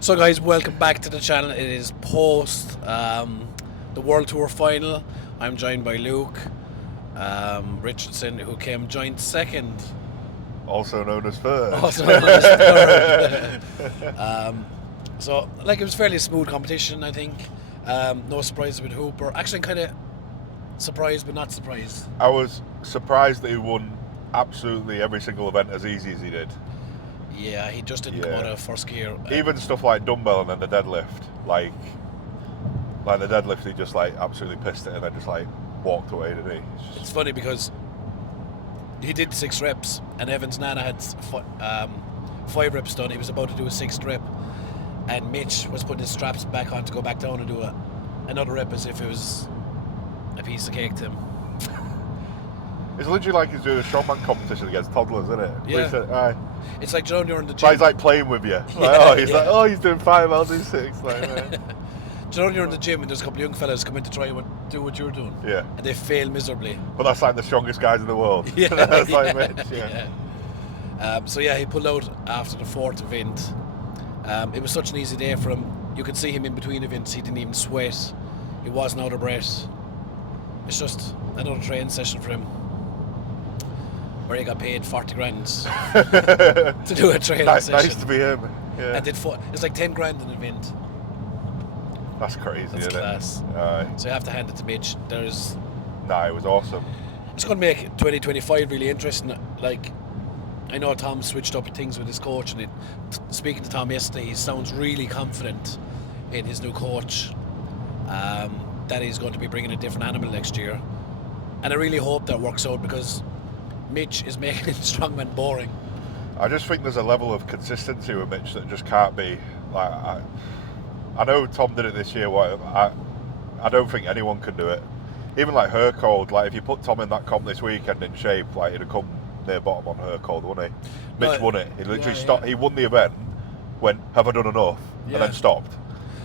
So guys, welcome back to the channel. It is post the World Tour final. I'm joined by Luke, Richardson, who came joint second. Also known as third. Also known as third. So, like, it was fairly smooth competition, I think. No surprises with Hooper. Actually, kind of surprised, but not surprised. I was surprised that he won absolutely every single event as easy as he did. Yeah, he just didn't come out of first gear. Even stuff like dumbbell and then the deadlift, like the deadlift, he just like absolutely pissed it and then just like walked away, didn't he? It's funny because he did 6 reps, and Evans Nana had 5 reps done. He was about to do a 6th rep, and Mitch was putting his straps back on to go back down and do another rep as if it was a piece of cake to him. It's literally like he's doing a strongman competition against toddlers, isn't it? Yeah. It's like John, you're in the gym. He's like playing with you. He's doing 5, I'll do 6. John, you're in the gym and there's a couple of young fellas come in to try and do what you're doing. Yeah. And they fail miserably. But that's like the strongest guys in the world. Yeah. That's like Mitch, yeah. So he pulled out after the 4th event. It was such an easy day for him. You could see him in between events. He didn't even sweat. He wasn't out of breath. It's just another training session for him, where he got paid 40 grand to do a training session. Nice to be him. Yeah. And it's like 10 grand an event. That's crazy, That's isn't class. it? So you have to hand it to Mitch. It was awesome. It's going to make 2025 really interesting. Like, I know Tom switched up things with his coach, and speaking to Tom yesterday, he sounds really confident in his new coach, that he's going to be bringing a different animal next year. And I really hope that works out, because Mitch is making strongman boring. I just think there's a level of consistency with Mitch that just can't be. Like, I know Tom did it this year. I don't think anyone can do it. Even like her cold. Like, if you put Tom in that comp this weekend in shape, like, he'd have come near bottom on her cold, wouldn't he? Mitch won it. He literally stopped. He won the event. Went, have I done enough? And then stopped.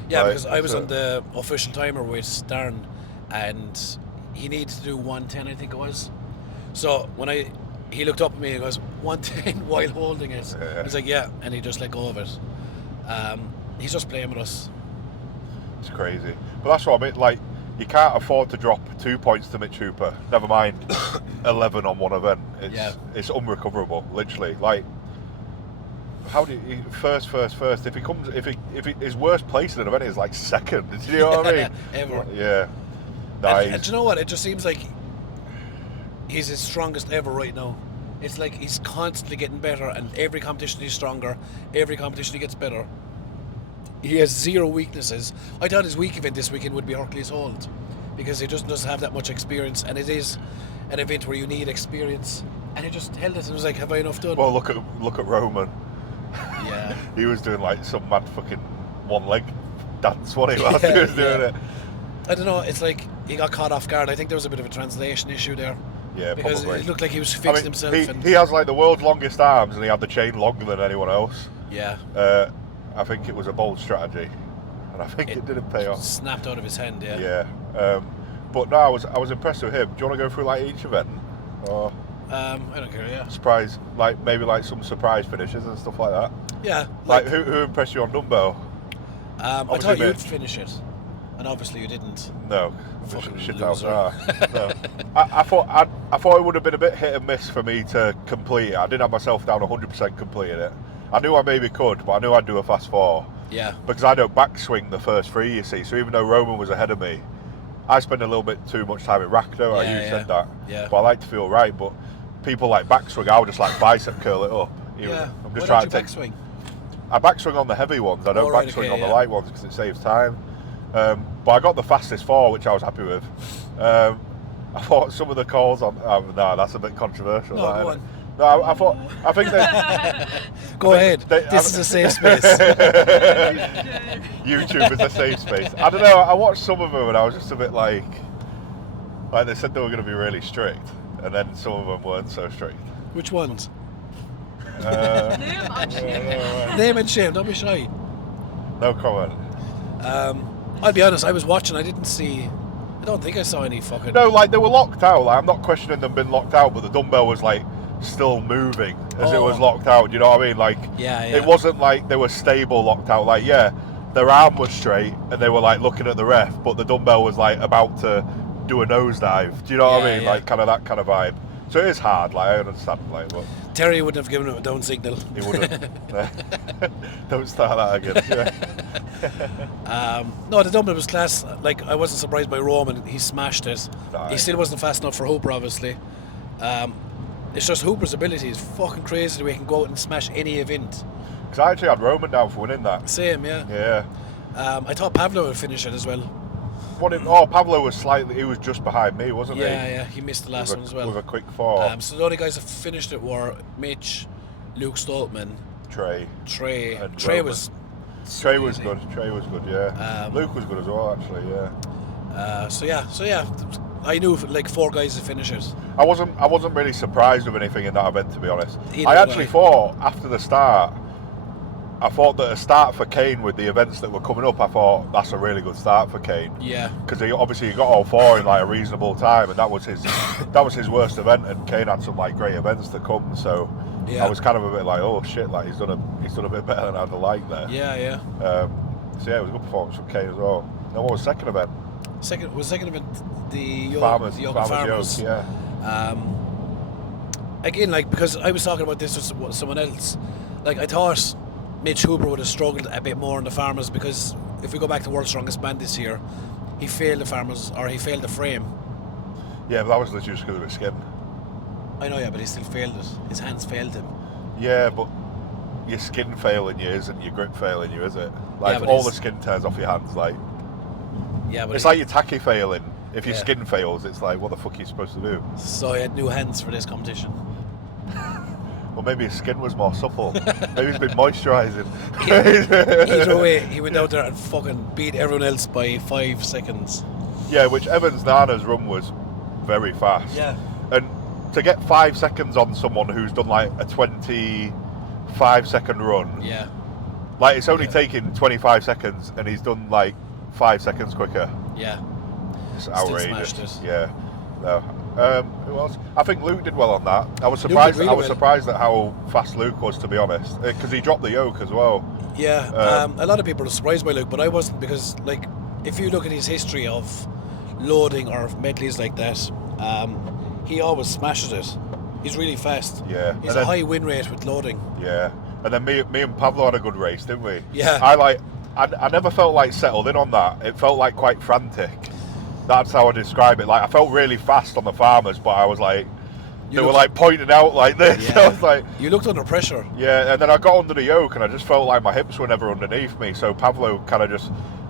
Yeah, because I was on the official timer with Darren, and he needed to do 110, I think it was. So when he looked up at me and goes, 110 while holding it. Yeah. He's like, yeah, and he just let go of it. He's just playing with us. It's crazy. But that's what I mean. Like, you can't afford to drop 2 points to Mitch Hooper. Never mind 11 on one event. It's unrecoverable, literally. Like, how do you first? If his worst place in an event is like second, do you know what I mean? Ever. Yeah. And do you know what? It just seems like he's his strongest ever right now. It's like he's constantly getting better, and every competition he's stronger. Every competition he gets better. He has 0 weaknesses. I thought his weak event this weekend would be Hercules Hold, because he just doesn't have that much experience, and it is an event where you need experience. And he just held it and was like, "Have I enough done?" Well, look at Roman. Yeah. He was doing like some mad fucking one leg dance, wasn't he? Whilst he was doing it. I don't know. It's like he got caught off guard. I think there was a bit of a translation issue there. Yeah, because probably. It looked like he was fixing himself. He has like the world's longest arms, and he had the chain longer than anyone else. Yeah. I think it was a bold strategy, and I think it didn't pay off. Snapped out of his hand. Yeah. Yeah. But no, I was impressed with him. Do you want to go through like each event? Or I don't care. Yeah. surprise, like maybe like some surprise finishes and stuff like that. Yeah. Like who impressed you on dumbbell? I thought you'd finish it, and obviously you didn't. No, Fucking shit loser. out. No. I thought it would have been a bit hit and miss for me to complete it. I didn't have myself down 100% completing it. I knew I maybe could, but I knew I'd do a fast 4. Yeah. Because I don't backswing the first 3, you see. So even though Roman was ahead of me, I spend a little bit too much time in rack, don't I? You said that. Yeah. But I like to feel right. But people like backswing, I would just like bicep curl it up. I'm just trying to backswing? I backswing on the heavy ones. I don't backswing on the light ones because it saves time. But I got the fastest 4, which I was happy with. I thought some of the calls on... no, that's a bit controversial. No, go on. No, I think they... Go ahead. This is a safe space. YouTube is a safe space. I don't know, I watched some of them and I was just a bit like they said they were going to be really strict, and then some of them weren't so strict. Which ones? No, Name and shame, don't be shy. no comment. I'll be honest, I was watching, I don't think I saw any fucking... No, like they were locked out. Like, I'm not questioning them being locked out, but the dumbbell was like still moving as it was Oh. locked out. Do you know what I mean? Like, Yeah. it wasn't like they were stable locked out. Like, yeah, their arm was straight and they were like looking at the ref, but the dumbbell was like about to do a nosedive. Do you know what I mean? Yeah. Like, kind of that kind of vibe. So it is hard. Like, I understand. Like, but Terry wouldn't have given him a down signal. he wouldn't. Don't start that again. Yeah. No, the dumbbell was class. Like, I wasn't surprised by Roman. He smashed it. Aye. He still wasn't fast enough for Hooper, obviously. It's just Hooper's ability is fucking crazy the way he can go out and smash any event. Because I actually had Roman down for winning that. Same, yeah. Yeah. I thought Pavlo would finish it as well. Pablo was he was just behind me, wasn't he? Yeah, he missed the last one as well. With a quick 4. So the only guys that finished it were Mitch, Luke Stoltman, Trey. And Trey was good. Trey was good, yeah. Luke was good as well, actually, yeah. So yeah, I knew like 4 guys to finish it. I wasn't really surprised with anything in that event, to be honest. Either I actually way. thought after the start, I thought that a start for Kane with the events that were coming up, I thought that's a really good start for Kane. Yeah. Because he got all 4 in like a reasonable time, and that was his worst event. And Kane had some like great events to come, so Yeah. I was kind of a bit like, oh shit, like he's done a bit better than I'd have liked there. Yeah. So yeah, it was a good performance from Kane as well. Then what was second event? Second event, the Yoke Farmers. Yeah. Again, like, because I was talking about this with someone else, like, I thought Mitch Hooper would have struggled a bit more in the Farmers, because if we go back to World's Strongest Man this year, he failed the Farmers, or he failed the frame. Yeah, but that was literally just because of his skin. I know, yeah, but he still failed it. His hands failed him. Yeah, but your skin failing you isn't your grip failing you, is it? Like, Yeah, all the skin tears off your hands, like. Yeah, but it's like your tacky failing. If your Yeah. skin fails, it's like, what the fuck are you supposed to do? So he had new hands for this competition. Well, maybe his skin was more supple. Maybe he's been moisturising. Either way, he went out there and fucking beat everyone else by 5 seconds. Yeah, which Evans Nana's run was very fast. Yeah. And to get 5 seconds on someone who's done like a 25-second run, Yeah. like it's only taking 25 seconds and he's done like 5 seconds quicker. Yeah. It's Still outrageous. smashed it. Yeah. No. Who else? I think Luke did well on that. I was Luke surprised. did really I was well. surprised at how fast Luke was, to be honest, because he dropped the yoke as well. Yeah, a lot of people are surprised by Luke, but I wasn't, because, like, if you look at his history of loading or medleys like that, he always smashes it. He's really fast. Yeah. He's And a then- high win rate with loading. Yeah. And then me and Pablo had a good race, didn't we? Yeah. I never felt like settled in on that. It felt like quite frantic. That's how I describe it. Like, I felt really fast on the Farmers, but I was like, they were like pointing out like this. Yeah. I was like, You looked under pressure. yeah. And then I got under the yoke, and I just felt like my hips were never underneath me. So Pablo kind of just,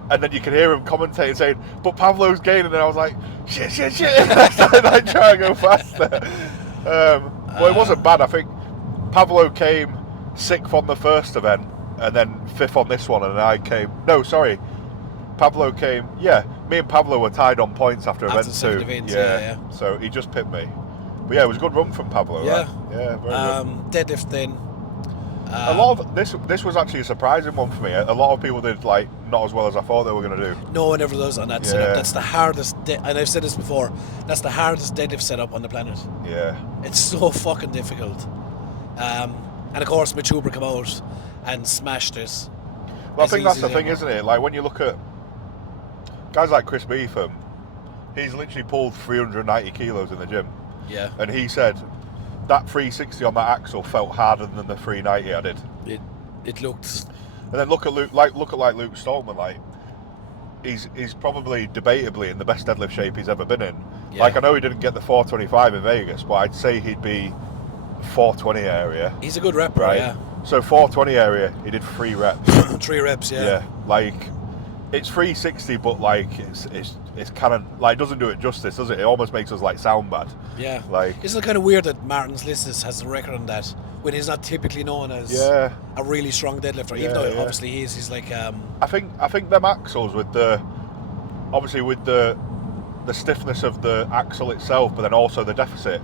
and then you can hear him commentating saying, "But Pablo's gaining," and I was like, "Shit!" And I started like trying to go faster. Well, it wasn't bad. I think Pablo came 6th on the first event, and then 5th on this one, and I came. No, sorry. Pablo came. Yeah, me and Pablo were tied on points after After event the second 2. event, yeah. So he just pipped me. But yeah, it was a good run from Pablo. Yeah. Right? Yeah, very good. Deadlift then. A lot of this was actually a surprising one for me. A lot of people did like not as well as I thought they were going to do. No one ever does on that Yeah. setup. That's the hardest, and I've said this before, that's the hardest deadlift setup on the planet. Yeah. It's so fucking difficult. And of course, Mitch Hooper came out and smashed it. Well, I As think that's easy the as thing, ever. isn't it? Like when you look at guys like Chris Beetham, he's literally pulled 390 kilos in the gym, Yeah. and he said that 360 on that axle felt harder than the 390 I did. It looked. And then look at Luke Stoltman, like he's probably debatably in the best deadlift shape he's ever been in. Yeah. Like I know he didn't get the 425 in Vegas, but I'd say he'd be 420 area. He's a good rapper, Right. yeah. So 420 area, he did 3 reps. 3 reps, yeah. Yeah, like it's 360, but like it's kind of like doesn't do it justice, does it? It almost makes us like sound bad. Yeah. Like Isn't it kind of weird that Martin's Listis has the record on that when he's not typically known as yeah, a really strong deadlifter, even Yeah, though yeah. obviously he is. He's like, I think them axles with the stiffness of the axle itself, but then also the deficit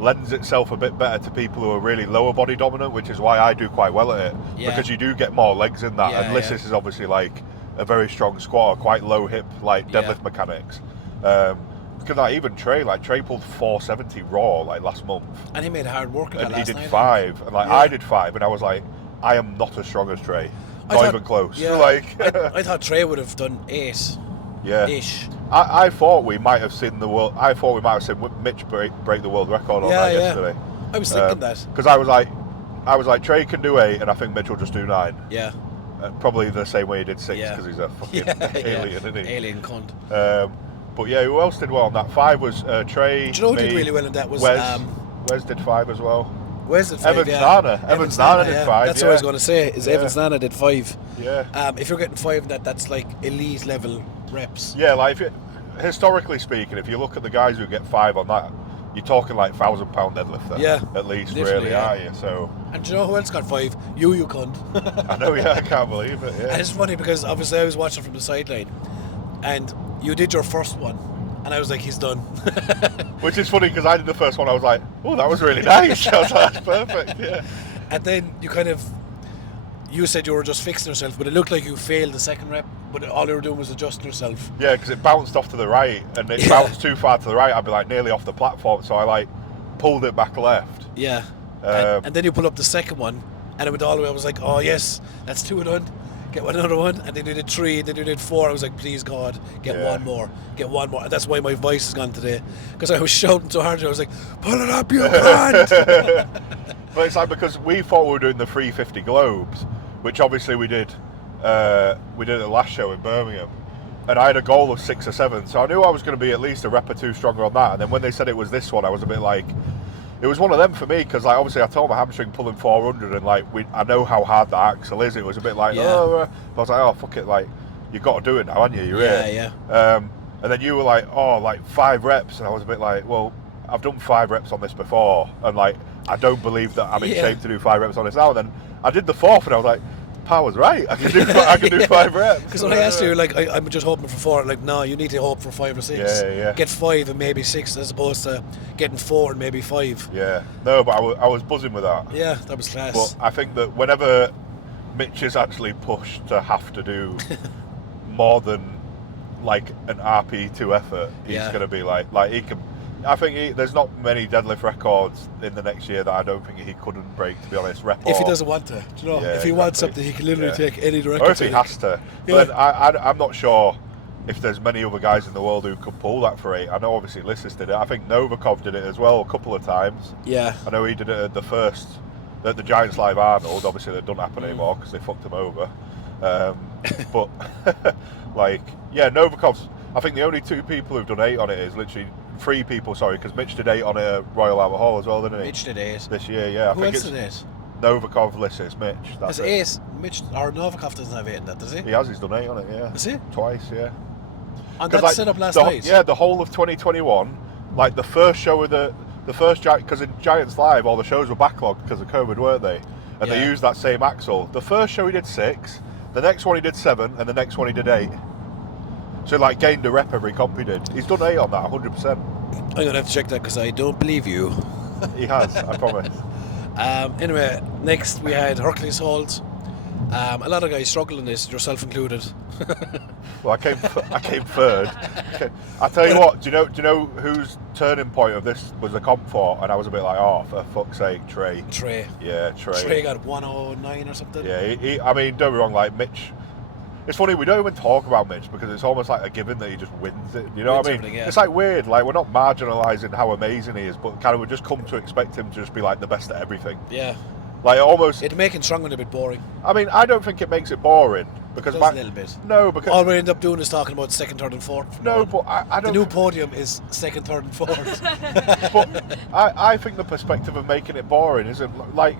lends itself a bit better to people who are really lower body dominant, which is why I do quite well at it, Yeah. because you do get more legs in that. Yeah, and Listis is obviously like a very strong squatter, quite low hip like Yeah. deadlift mechanics. because like, even Trey pulled 470 raw like last month, And he made hard work of that and last he did night. 5, and like I did 5, and I was like, I am not as strong as Trey, not even close. Yeah, Like, I thought Trey would have done 8. yeah. Ish. I thought we might have seen Mitch break the world record on that yesterday. I was thinking that. Because I was like, Trey can do 8, and I think Mitch will just do 9. Yeah. Probably the same way he did 6, because he's a fucking alien, isn't he? Alien cunt. But yeah, who else did well on that? 5 was Trey. Do you know who me, did really well on that was Wes did 5 as well. Wes did 5, Evans Nana did 5. That's what I was going to say. Evans Nana did 5. Yeah. If you're getting 5 in that, that's like elite level reps. Yeah, like historically speaking, if you look at the guys who get 5 on that, you're talking like 1,000-pound deadlifter. Yeah. At least, Literally, really, are you? So. And do you know who else got 5? You cunt. I know, yeah, I can't believe it. Yeah. And it's funny because obviously I was watching from the sideline, and you did your first one, and I was like, he's done. Which is funny because I did the first one. I was like, oh, that was really nice. I was like, that's perfect. Yeah. And then you said you were just fixing yourself, but it looked like you failed the second rep, but all you were doing was adjusting yourself. Yeah, because it bounced off to the right, and it bounced too far to the right. I'd be like nearly off the platform, so I like pulled it back left. Yeah. And then you pull up the second one, and it went all the way. I was like, oh yes, that's 2 done. Get another one, and then you did 3, and then you did 4. I was like, please God, get one more. And that's why my voice is gone today, because I was shouting so hard. I was like, pull it up, you cunt. But it's like, because we thought we were doing the 350 globes, which obviously we did. We did it the last show in Birmingham, and I had a goal of 6 or 7, so I knew I was going to be at least a rep or 2 stronger on that. And then when they said it was this one, I was a bit like, it was one of them for me, because like obviously I told my hamstring pulling 400, and like I know how hard that axle is. It was a bit like, but I was like, oh fuck it, like you got to do it now, haven't you? You're here. Yeah. And then you were like, oh, like 5 reps, and I was a bit like, well, I've done 5 reps on this before, and like I don't believe that I'm in shape to do 5 reps on this now. And then I did the 4th, and I was like, Pa was right. I can do 5 reps. Because when I asked you, like, I'm just hoping for 4. Like, no, you need to hope for 5 or 6. Yeah. Get 5 and maybe 6, as opposed to getting 4 and maybe 5. Yeah. No, but I was buzzing with that. Yeah, that was class. But I think that whenever Mitch is actually pushed to have to do more than like an RP2 effort, he's going to be like he can. I think there's not many deadlift records in the next year that I don't think he couldn't break, to be honest. If he doesn't want to, do you know? If he wants something, he can literally take any direction. Or if he has to. But I'm not sure if there's many other guys in the world who could pull that for 8. I know obviously Lissis did it. I think Novikov did it as well a couple of times. Yeah. I know he did it at the Giants Live Arnold. Obviously that doesn't happen anymore because they fucked him over. But Novikov's, I think the only 2 people who've done 8 on it is literally 3 people, sorry, because Mitch did 8 on a Royal Albert Hall as well, didn't he? Mitch did 8 this year, yeah. Who else did 8? Novikov, Lissis, Mitch. That's 8. Mitch or Novikov doesn't have 8 in that, does he? He has. He's done 8 on it, yeah. Has he? Twice, yeah. And that set up last night. Yeah, the whole of 2021, like the first show of the first because in Giants Live all the shows were backlogged because of COVID, weren't they? And they used that same axle. The first show he did 6, the next one he did 7, and the next one he did 8. So like gained a rep every comp he did. He's done 8 on that, 100%. I'm going to have to check that because I don't believe you. He has, I promise. Anyway, next we had Hercules Holds. A lot of guys struggle in this, yourself included. Well, I came third. I tell you what, do you know whose turning point of this was the comp for? And I was a bit like, oh, for fuck's sake, Trey. Yeah, Trey. Trey got 109 or something. Yeah, I mean, don't be wrong, like Mitch. It's funny, we don't even talk about Mitch because it's almost like a given that he just wins it. You know what I mean? It's like weird, like we're not marginalising how amazing he is, but kind of we just come to expect him to just be like the best at everything. Yeah. Like almost. It'd make strongman a bit boring. I mean, I don't think it makes it boring because it does a little bit. No, because all we end up doing is talking about 2nd, 3rd, and 4th. No, but I don't. The new podium is 2nd, 3rd, and 4th. But I think the perspective of making it boring isn't like.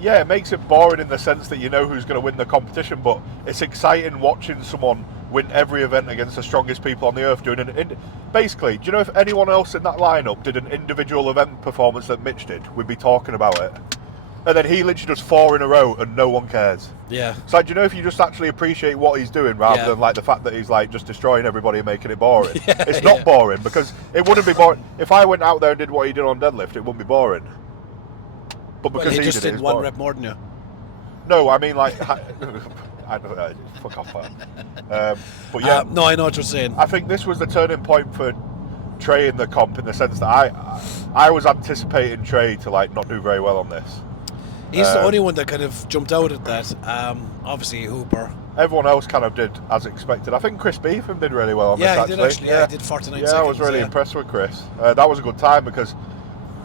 Yeah, it makes it boring in the sense that you know who's going to win the competition, but it's exciting watching someone win every event against the strongest people on the earth doing basically, do you know if anyone else in that lineup did an individual event performance that Mitch did, we'd be talking about it. And then he literally does 4 in a row and no one cares. Yeah. So do you know if you just actually appreciate what he's doing rather than like the fact that he's like just destroying everybody and making it boring. It's not boring because it wouldn't be boring. If I went out there and did what he did on deadlift, it wouldn't be boring. But because he just did 1 boring. rep more than you. No, I mean like I don't know, fuck off, man. But yeah, no, I know what you're saying. I think this was the turning point for Trey in the comp in the sense that I was anticipating Trey to like not do very well on this. He's the only one that kind of jumped out at that. Obviously Hooper. Everyone else kind of did as expected. I think Chris Beetham did really well on this. Yeah, he actually. did actually. Yeah, he did 49 seconds. Yeah, I was really impressed with Chris. That was a good time because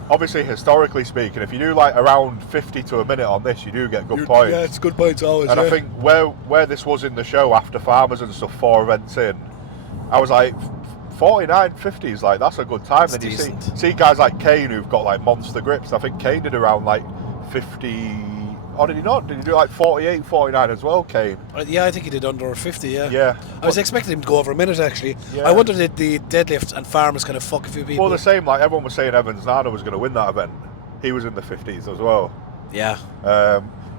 obviously, historically speaking, if you do like around 50 to a minute on this, you do get good points. Yeah, it's good points always. And I think where this was in the show after Farmers and stuff, 4 events in, I was like 49, 50 is like that's a good time. It's then you decent. see guys like Kane who've got like monster grips. I think Kane did around like 50. Oh, did he not? Did he do like 48, 49 as well, Kane? Yeah, I think he did under 50, yeah. Yeah. I was expecting him to go over a minute, actually. Yeah. I wondered if the deadlift and Farmers kind of fuck a few people. Well, the same, like everyone was saying Evans Nana was going to win that event. He was in the 50s as well. Yeah.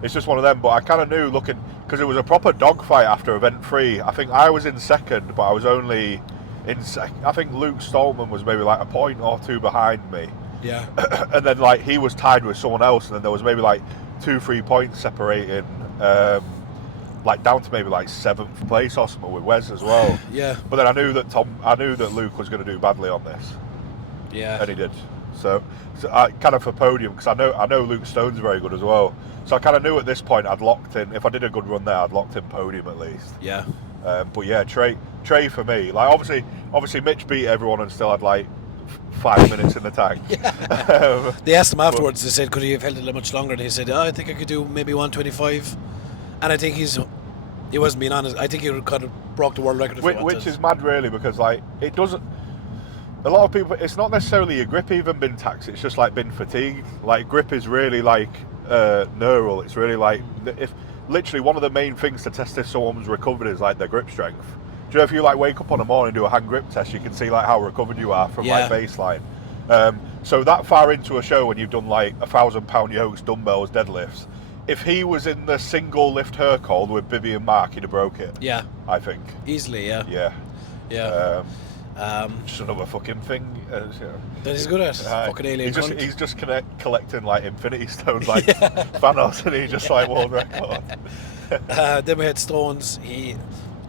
It's just one of them, but I kind of knew looking, because it was a proper dogfight after event 3. I think I was in second, but I was only in second. I think Luke Stoltman was maybe like a point or 2 behind me. Yeah. And then like he was tied with someone else, and then there was maybe like 2-3 points separating, like down to maybe like 7th place or something with Wes as well. Yeah. But then I knew that Luke was going to do badly on this. Yeah. And he did. So I kind of for podium, because I know Luke Stone's very good as well. So I kind of knew at this point I'd locked in. If I did a good run there, I'd locked in podium at least. Yeah. But yeah, Trey for me. Like obviously Mitch beat everyone and still had like 5 minutes in the tank. Yeah. They asked him afterwards. They said, "Could he have held it a much longer?" And he said, "I think I could do maybe 125." And I think he wasn't being honest. I think he kind of broke the world record. Which is mad, really, because like it doesn't. A lot of people, it's not necessarily your grip even been taxed. It's just like been fatigued. Like grip is really like neural. It's really like if literally one of the main things to test if someone's recovered is like their grip strength. Do you know if you like wake up on a morning and do a hand grip test, you can see like how recovered you are from like baseline. So that far into a show when you've done like 1,000-pound yokes, dumbbells, deadlifts, if he was in the single lift Herc hold with Bibby and Mark, he'd have broke it. Yeah. I think. Easily, yeah. Yeah. Yeah. Just another fucking thing. That he's good at. Fucking alien. He's just collecting like infinity stones like Thanos, and he just like world record. Then we had Stones.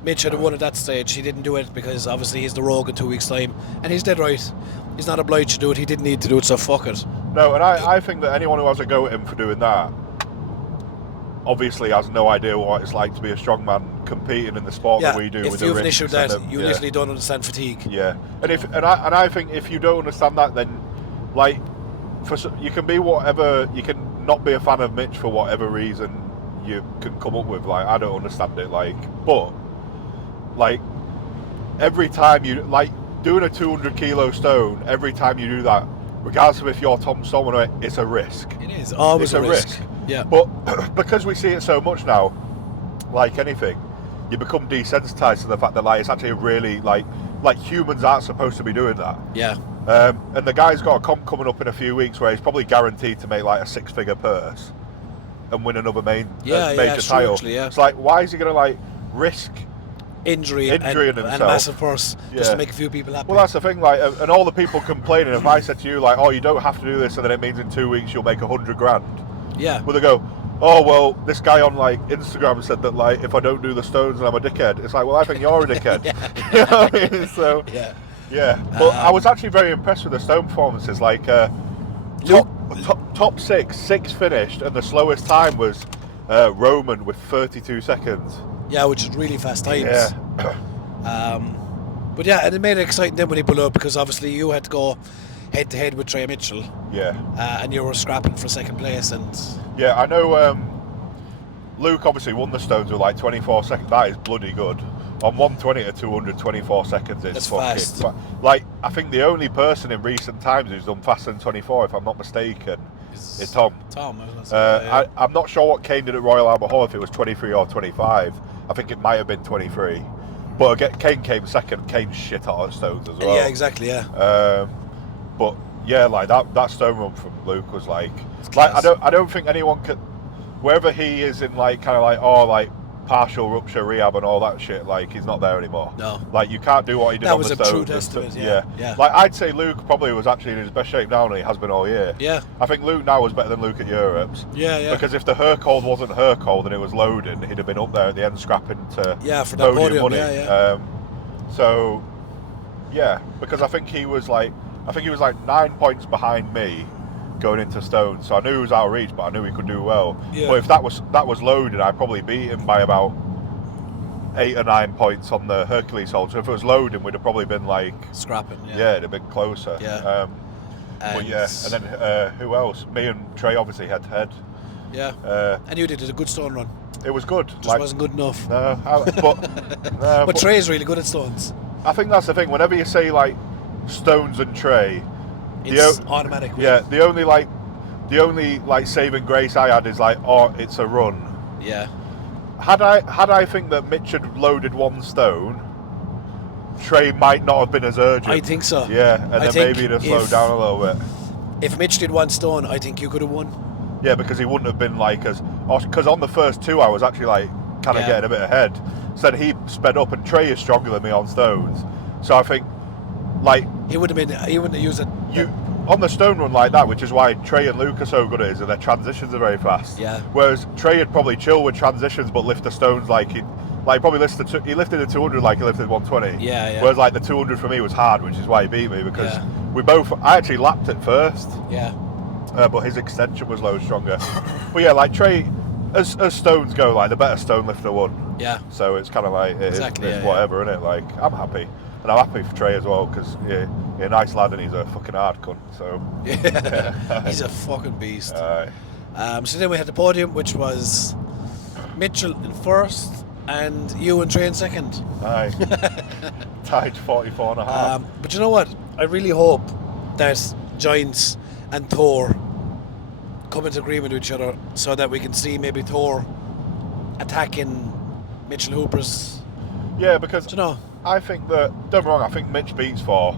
Mitch had won at that stage. He didn't do it because obviously he's the rogue in 2 weeks' time, and he's dead right. He's not obliged to do it. He didn't need to do it, so fuck it. No, and I think that anyone who has a go at him for doing that obviously has no idea what it's like to be a strongman competing in the sport that we do. If with you've the an issue with that, you yeah. literally don't understand fatigue. Yeah, and I think if you don't understand that, then like you can be whatever, you can not be a fan of Mitch for whatever reason you can come up with. Like I don't understand it, but like every time you like doing a 200 kilo stone, every time you do that, regardless of if you're Tom Storm or it's a risk. It is always a risk. Yeah. But because we see it so much now, like anything, you become desensitized to the fact that like it's actually really like humans aren't supposed to be doing that. Yeah. And the guy's got a comp coming up in a few weeks where he's probably guaranteed to make like a 6-figure purse and win another major title. Actually, yeah. It's like, why is he going to like risk injury and a massive purse just to make a few people happy? Well, that's the thing, like, and all the people complaining, if I said to you like, oh, you don't have to do this, and then it means in 2 weeks you'll make 100 grand. Yeah. Well, they go, oh, well, this guy on like Instagram said that like if I don't do the stones then I'm a dickhead. It's like, well, I think you're a dickhead. You know what I mean? So yeah. But I was actually very impressed with the stone performances. Like top six finished, and the slowest time was Roman with 32 seconds. Yeah, which is really fast times. Yeah. But yeah, and it made it exciting then when he pulled up, because obviously you had to go head to head with Trey Mitchell. Yeah. And you were scrapping for second place, and yeah, I know Luke obviously won the stones with like 24 seconds. That is bloody good. On 120 to 224 seconds, it's fast. Like, I think the only person in recent times who's done faster than 24, if I'm not mistaken, is Tom. I'm not sure what Kane did at Royal Albert Hall, if it was 23 or 25. I think it might have been 23. But again, Kane came second. Kane shit out of stones as well. Yeah, exactly, yeah. But yeah, like that stone run from Luke was like I don't think anyone could, wherever he is in like kind of like partial rupture rehab and all that shit, like he's not there anymore. No. Like you can't do what he did that on was the a stones. true testament, yeah. Like I'd say Luke probably was actually in his best shape now than he has been all year. Yeah. I think Luke now was better than Luke at Europe's. Yeah. Because if the Herc hold wasn't Herc hold and it was loading, he'd have been up there at the end scrapping to for that podium money. yeah. So Yeah, because I think he was like 9 points behind me going into Stone, so I knew he was out of reach, but I knew he could do well. Yeah. But if that was loaded, I'd probably beat him by about 8 or 9 points on the Hercules hold. So if it was loading, we'd have probably been like scrapping. yeah, it'd have been closer. Yeah. But yeah, and then who else? Me and Trey obviously head to head. Yeah. And you did a good stone run. It was good. Just wasn't good enough. No, But Trey's really good at stones. I think that's the thing. Whenever you say like Stones and Trey, it's automatic. Win. Yeah, the only like saving grace I had is like, oh, it's a run. Yeah. Had I think that Mitch had loaded one stone, Trey might not have been as urgent. I think so. Yeah, and then maybe he'd have slowed down a little bit. If Mitch did one stone, I think you could have won. Yeah, because he wouldn't have been like because on the first two I was actually like kind of getting a bit ahead. So then he sped up, and Trey is stronger than me on stones. So I think like he wouldn't have used it. On the stone run like that, which is why Trey and Luke are so good at it, is that their transitions are very fast. Yeah. Whereas Trey would probably chill with transitions, but lift the stones he probably lifted the 200 like he lifted 120. Yeah. Whereas like the 200 for me was hard, which is why he beat me, because I actually lapped it first. Yeah. But his extension was loads stronger. But yeah, like Trey, as stones go, like the better stone lifter won. Yeah. So it's kind of like it's whatever, isn't it? Like I'm happy. And I'm happy for Trey as well, because he's a nice lad and he's a fucking hard cunt. So yeah, he's a fucking beast. So then we had the podium, which was Mitchell in first and you and Trey in second. Aye. Tied 44 and a half. But you know what? I really hope that Giants and Thor come into agreement with each other, so that we can see maybe Thor attacking Mitchell Hooper's. Yeah, because you know. I think that, don't get me wrong, I think Mitch beats Thor.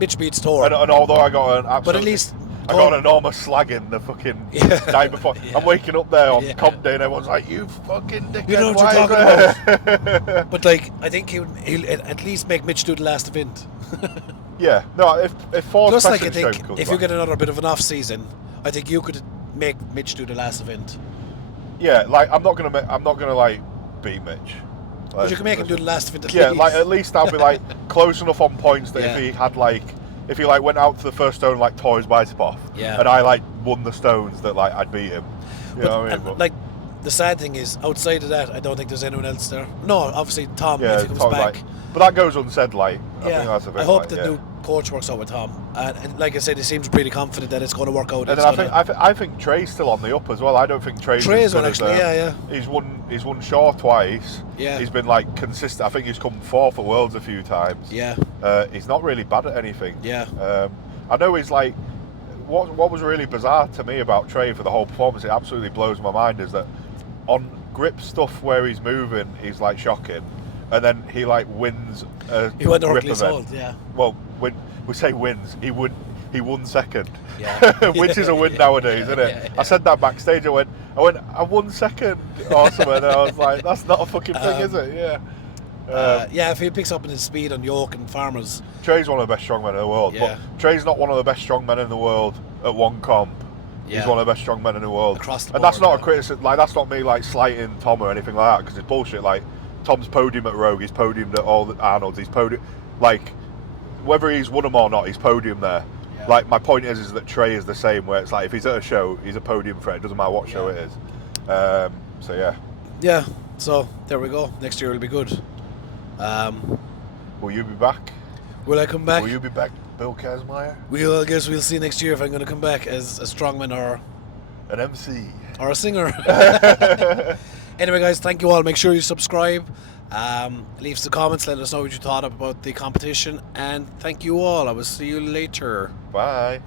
Mitch beats Thor. And although I got an absolute... But at least... I got an enormous slagging the fucking night before. I'm waking up there on comp day and everyone's like, you fucking dickhead, you know what you're talking about. But like, I think he'll at least make Mitch do the last event. Yeah. No, if Thor's plus, like, I strength think comes if back, you get another bit of an off season, I think you could make Mitch do the last event. Yeah, like I'm not gonna like beat Mitch. But you can make him do the last event at least. least. Like at least I'll be like close enough on points that if he had like, if he like went out to the first stone like tore his bicep off, and I like won the stones, that like I'd beat him. You know what I mean? But like the sad thing is, outside of that, I don't think there's anyone else there. No, obviously Tom if he comes back. Like, but that goes unsaid. Like I think that's a bit. I hope the new coach works out with Tom, and like I said, he seems pretty confident that it's going to work out. And then I think Trey's still on the up as well. I don't think Trey's on actually. He's won Shaw twice. Yeah. He's been like consistent. I think he's come fourth at Worlds a few times. Yeah. He's not really bad at anything. Yeah. I know he's like. What was really bizarre to me about Trey for the whole performance, it absolutely blows my mind, is that on grip stuff where he's moving, he's like shocking, and then he like wins a grip event. Well, when we say wins, he won second, which is a win nowadays, isn't it? Yeah. I said that backstage. I went, I won second or something, and I was like, that's not a fucking thing, is it? Yeah. If he picks up in his speed on York and Farmers. Trey's one of the best strongmen in the world, but Trey's not one of the best strongmen in the world at one comp. He's one of the best strongmen in the world. Across the board, and that's not a criticism, like that's not me like slighting Tom or anything like that, because it's bullshit. Like Tom's podium at Rogue, he's podiumed at all the Arnolds, he's podium, like whether he's won them or not, he's podium there. Yeah. Like my point is that Trey is the same, where it's like if he's at a show, he's a podium threat. It doesn't matter what show it is. So yeah. Yeah. So there we go. Next year will be good. Will you be back? Will I come back? Will you be back, Bill Kazmaier? I guess we'll see next year if I'm going to come back as a strongman or an MC or a singer. Anyway, guys, thank you all. Make sure you subscribe. Leave some comments. Let us know what you thought about the competition. And thank you all. I will see you later. Bye.